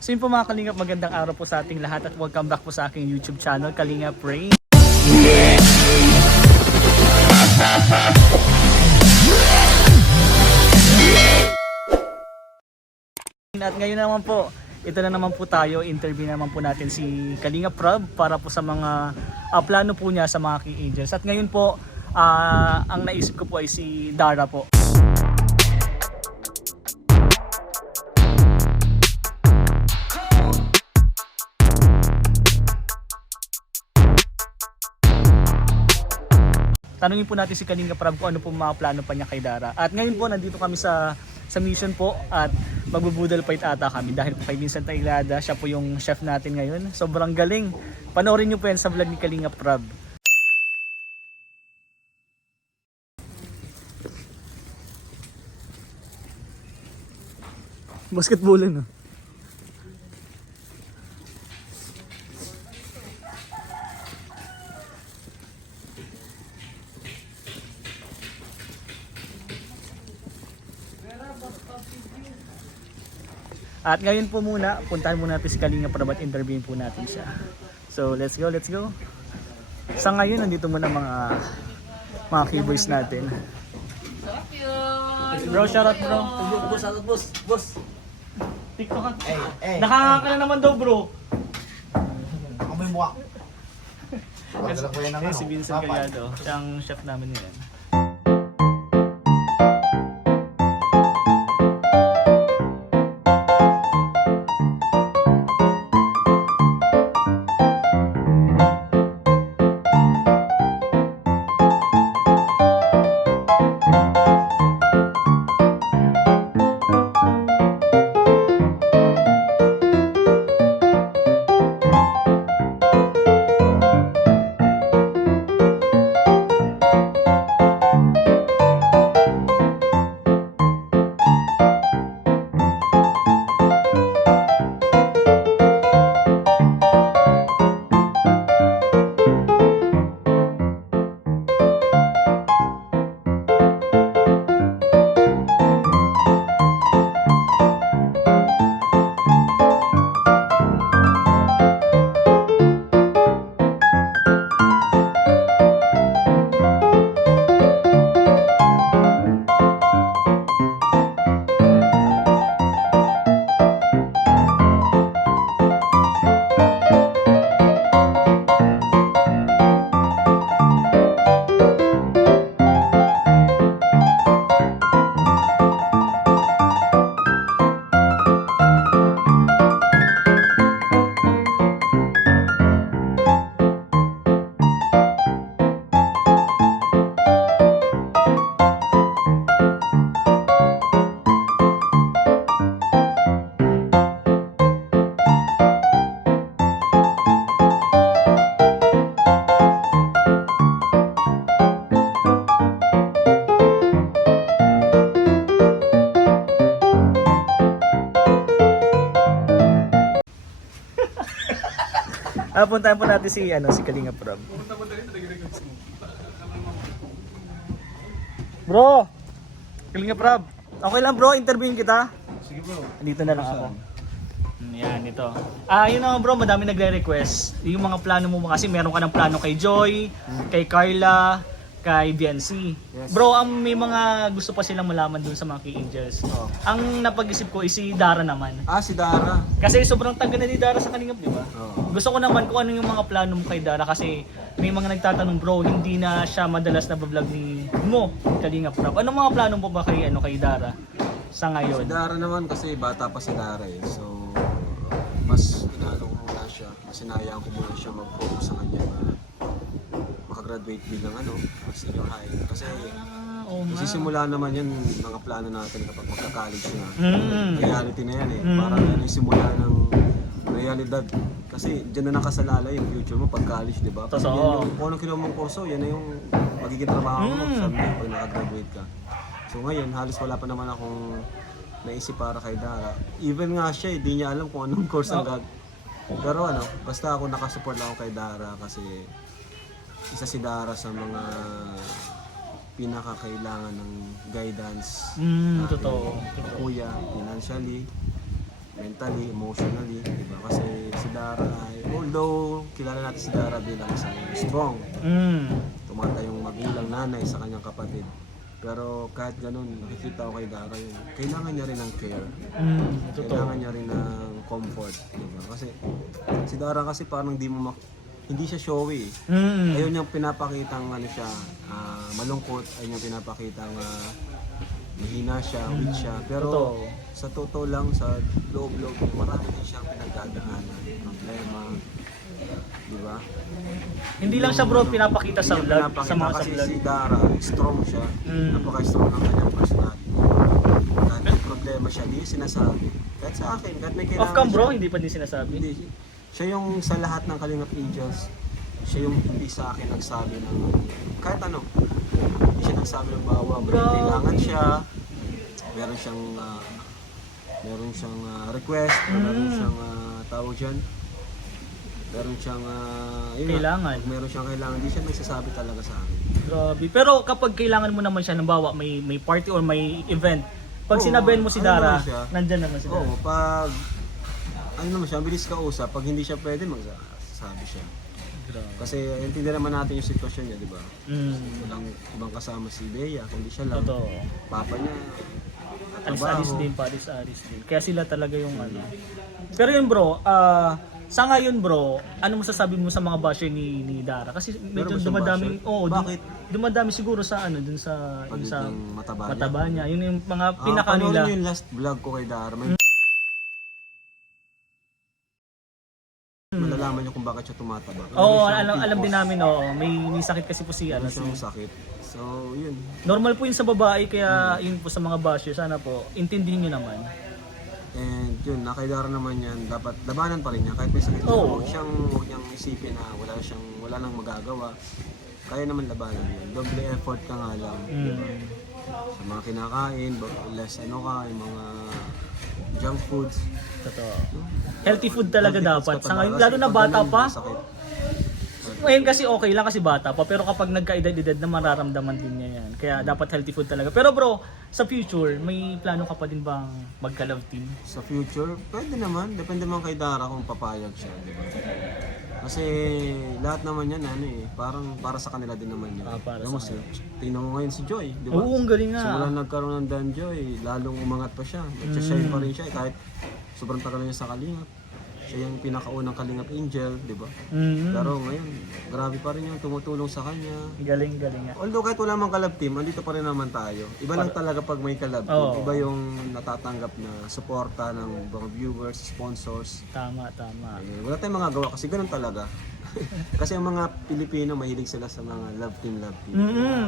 So yun po mga Kalingap, magandang araw po sa ating lahat at welcome back po sa aking YouTube channel, Kalingap Rain. At ngayon naman po, ito na naman po tayo, interview naman po natin si Kalingap Rob para po sa mga plano po niya sa mga King Angels. At ngayon po, ang naisip ko po ay si Dara po. Tanungin po natin si Kalingap Rob kung ano po mga plano pa niya kay Dara. At ngayon po, nandito kami sa mission po at magbubudal fight ata kami dahil po kay Vincent Tailada, siya po yung chef natin ngayon. Sobrang galing. Panoorin niyo po yan sa vlog ni Kalingap Rob. Basketball no? At ngayon po muna, puntahan muna natin si Kalingap Rob at interviewin po natin siya. So let's go, let's go. Sa ngayon, nandito muna mga keyboards natin. Bro, shout out bro. Boss, shout out boss. Boss. TikTok ka. Eh. Nakakaka na naman daw bro. Ako may mukha. Si Vincent Callado, siyang chef namin ngayon. Puntahan po natin si Kalingap Rob. Bro! Kalingap Rob. Okay lang bro, interviewin kita. Sige bro. Dito na lang ako. Yan, ito. Yun naman bro, madami nagre-request. Yung mga plano mo kasi meron ka ng plano kay Joy, kay Carla, kay BNC. Yes. Bro, may mga gusto pa silang malaman dun sa mga King Angels. Oh. Ang napag-isip ko is si Dara naman. Si Dara. Kasi sobrang taga na ni Dara sa Kalingap, di ba? Oo. Gusto ko naman kung ano yung mga plano mo kay Dara kasi may mga nagtatanong bro, hindi na siya madalas na vlog ni Kalingap Rob. Anong mga plano mo ba kay Dara sa Si ngayon? Dara naman kasi bata pa si Dara eh. So, mas inaano ko muna siya. Mas inayaan ko muna siya mag-focus sa kanya na makagraduate bilang senior high. Kasi Oo nga. sisimula naman yan mga plano natin kapag magka-college na. Mm. Reality na yan eh. Parang yan yung simula ng realidad. Kasi dyan na nakasalalay yung future mo pag college, di ba? Totoo. Yan yung, kung anong kinuha mong kurso, yan na yung magiging trabaho mo someday pag nakagraduate ka. So ngayon, halos wala pa naman akong naisip para kay Dara. Even nga siya, di niya alam kung anong course ang Pero basta ako nakasupport lang ako kay Dara kasi isa si Dara sa mga pinakakailangan ng guidance. Totoo. Kuya, financially. mentally, emotionally, di ba? Kasi si Dara ay, although kilala natin si Dara bilang isang strong, tumatayong magulang nanay sa kanyang kapatid. Pero kahit ganun, nakikita ko kay Dara yun. Kailangan niya rin ng care. Totoo. Kailangan niya rin ng comfort. Diba? Kasi si Dara kasi parang hindi siya showy. Ayaw niyang pinapakitang ano siya, malungkot. Ayaw niyang pinapakitang mahina siya, weak siya. Pero Totoo. sa totoo lang, sa loob-loob, marami din siyang pinagdadaanan. Problema. Diba? Hindi lang siya bro pinapakita sa Hindi vlog, pinapakita sa mga sa kasi vlog. si Dara, strong siya. Napaka-strong ng kanyang personality. Kahit may problema siya, hindi sinasabi. Kahit sa akin, kahit may kailangan Off cam bro, siya, hindi pa din sinasabi. hindi. Siya yung sa lahat ng Kalingap Angels, siya yung hindi sa akin nagsabi ng kahit ano. Hindi siya nagsabi ng bawang. Kailangan siya, meron siyang request, meron siyang tawag dyan. Meron siyang yun nga, Kailangan. pag meron siyang kailangan, hindi siya nagsasabi talaga sa akin. Grabe. Pero kapag kailangan mo naman siya, halimbawa may party or may event, pag Oo, sinabihan mo si ano Dara, naman siya? nandyan naman si Dara. Oo, pag ano naman siya, bilis kausap, pag hindi siya pwede, magsasabi siya. Grabe. Kasi intindihan naman natin yung sitwasyon niya, di ba? Mm. Walang ibang kasama si Bea, kundi siya lang. Totoo. Papa niya, Alis-alis din, palis-alis din. Kaya sila talaga yung ano. Pero yun bro, sa ngayon bro, ano masasabi mo sa mga basher ni Dara? Kasi medyo ba siyang dumadaming, basher? Bakit? dumadami siguro sa ano, dun sa, Pagiging mataba niya. mataba niya. Yun yung mga pinaka panoorin nila. niyo yung last vlog ko kay Dara. Malalaman niyo kung bakit siya tumataba. Oo, Meron siyang alam din PCOS. namin, oo. May sakit kasi po si ano. Meron siyang sakit. So, yun. Normal po yun sa babae, kaya yun po sa mga basher, sana po, intindihin nyo naman. And yun, nakaidara naman yan, dapat labanan pa rin niya kahit may sakit siya. Oo. Huwag niyang isipin na wala nang magagawa. Kaya naman labanan yun. Double effort ka nga lang. Diba? Sa mga kinakain, less ano ka, yung mga junk foods. Totoo. Healthy food talaga Healthy foods dapat. ka Sa ngayon, talaga. lalo na Kasi pag bata ganun, pa. may sakit. Ngayon kasi okay lang kasi bata pa, pero kapag nagkaedad-edad na mararamdaman din niya yan. Kaya dapat healthy food talaga. Pero bro, sa future, may plano ka pa din bang magka-love team? Sa future, pwede naman. Depende man kay Dara kung papayag siya. Diba? Kasi lahat naman yan, parang para sa kanila din naman yun. Para Alam mo, sa tingnan mo ngayon si Joy, di ba? Oo, ang galing nga. Simula nagkaroon ng Dan Joy, lalong umangat pa siya. Nag-shine pa rin siya kahit sobrang tagal na niya sa Kalingap. Siya yung pinakaunang Kalingap Angel, di ba? Pero ngayon, grabe pa rin yung tumutulong sa kanya. Galing nga. Although kahit wala mang kalab team, andito pa rin naman tayo. Iba lang talaga pag may kalab team. Oo. Iba yung natatanggap na suporta ng mga viewers, sponsors. Tama. Wala tayong magagawa kasi ganun talaga. Kasi ang mga Pilipino mahilig sila sa mga love team.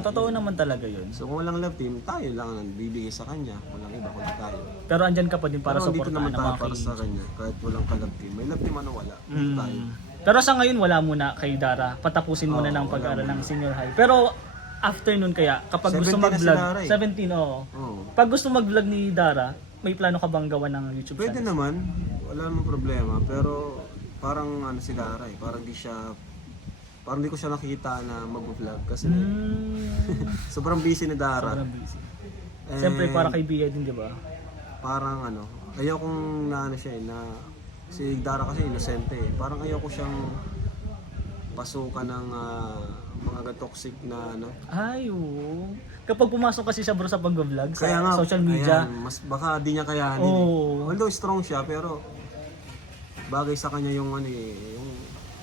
Totoo naman talaga yun. So kung walang love team, tayo lang ang bibigay sa kanya. Walang iba kundi tayo. Pero andyan ka pa din para Pero dito supportahan naman ng tayo mga para sa kanya. Kahit walang ka-love team. May love team ano wala. Tayo. Pero sa ngayon wala muna kay Dara. Patapusin muna ng wala pag-aaral muna. ng senior high. Pero afternoon kaya, kapag gusto 17 na si mag-vlog, Dara eh. 17 oo. Oo. Pag gusto mag-vlog ni Dara, may plano ka bang gawa ng YouTube Pwede channel? naman. Wala namang problema. Pero parang ano si Dara eh. Parang di ko siya nakikita na mag-vlog kasi sobrang busy ni Dara. Sobrang busy. And Siyempre para kay Bia din, di ba? parang ayaw kong na siya na si Dara kasi inosente eh. Parang ayaw ko siyang pasukan ng mga toxic na Ay, oo. Kapag pumasok kasi siya bro sa pag-vlog sa Kaya nga, social media, ayan, mas baka di niya kayanin. Oo. Although strong siya pero bagay sa kanya yung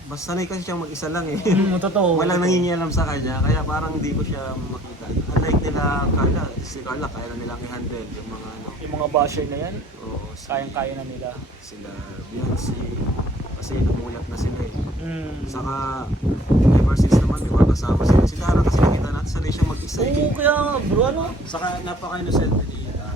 mas sanay kasi siyang mag-isa lang eh. totoo. Walang nangingialam sa kanya, kaya parang hindi ko siya makita. Unlike nila si Carla, kaya na nilang i-handle yung mga Yung mga basher na yan, oo, kayang-kaya na nila. sila Beyonce, kasi numulat na sila eh. Mm. Saka, ever since naman, di ba, kasama sila. Si Dara kasi nakita natin, sanay siyang mag-isa Oo, eh. kaya bro, ano? Saka, napaka-innocent ni Dara.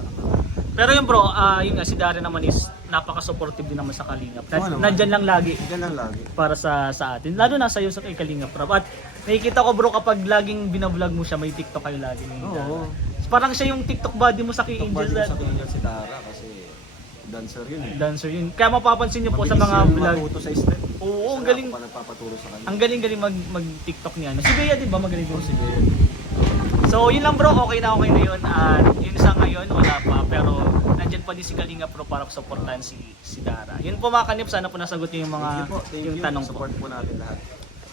Pero yun bro, yun nga, si Dara naman is napaka-supportive din naman sa Kalingap. Oo naman. Nandyan lang lagi Yan lang lagi. para sa atin. Lalo na sa'yo sa kay Kalingap Rap. At nakikita ko bro, kapag laging binablog mo siya, may TikTok kayo lagi ni Dara. Oo. Parang siya yung TikTok buddy mo sa kay Angel. Pwede sa Angel si Dara kasi dancer yun eh. Dancer yun. Kaya mapapansin niyo po sa Mabilis mga yung vlog. matuto sa step. Oo, ang Kasi galing. ako pa nagpapaturo sa kanya. Ang galing-galing mag-TikTok niya. Si Bea din ba magaling din? Si Bea. So yun lang bro, okay na yun. At yun sa ngayon, wala pa. Pero nandyan pa pa din si Kalinga Pro para suportahan si Dara. Yun po mga kanip, sana po nasagot niyo yung mga Thank yung you. tanong po. Support po natin lahat.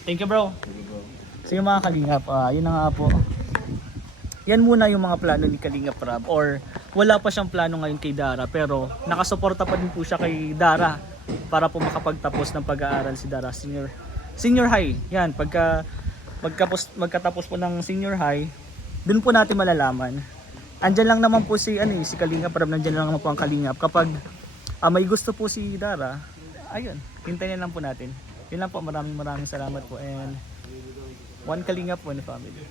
Thank you bro. Sige bro. So yung mga Kalingap, yun na nga po. Yan muna yung mga plano ni Kalinga Prab, or wala pa siyang plano ngayon kay Dara pero nakasuporta pa din po siya kay Dara para po makapagtapos ng pag-aaral si Dara senior high. Yan, magkatapos po ng senior high, dun po natin malalaman. Andyan lang naman po si Kalinga Prab, nandiyan lang naman po ang Kalingap. Kapag may gusto po si Dara, ayun, hintayin lang po natin. Yun lang po, maraming salamat po, and one Kalingap, one family.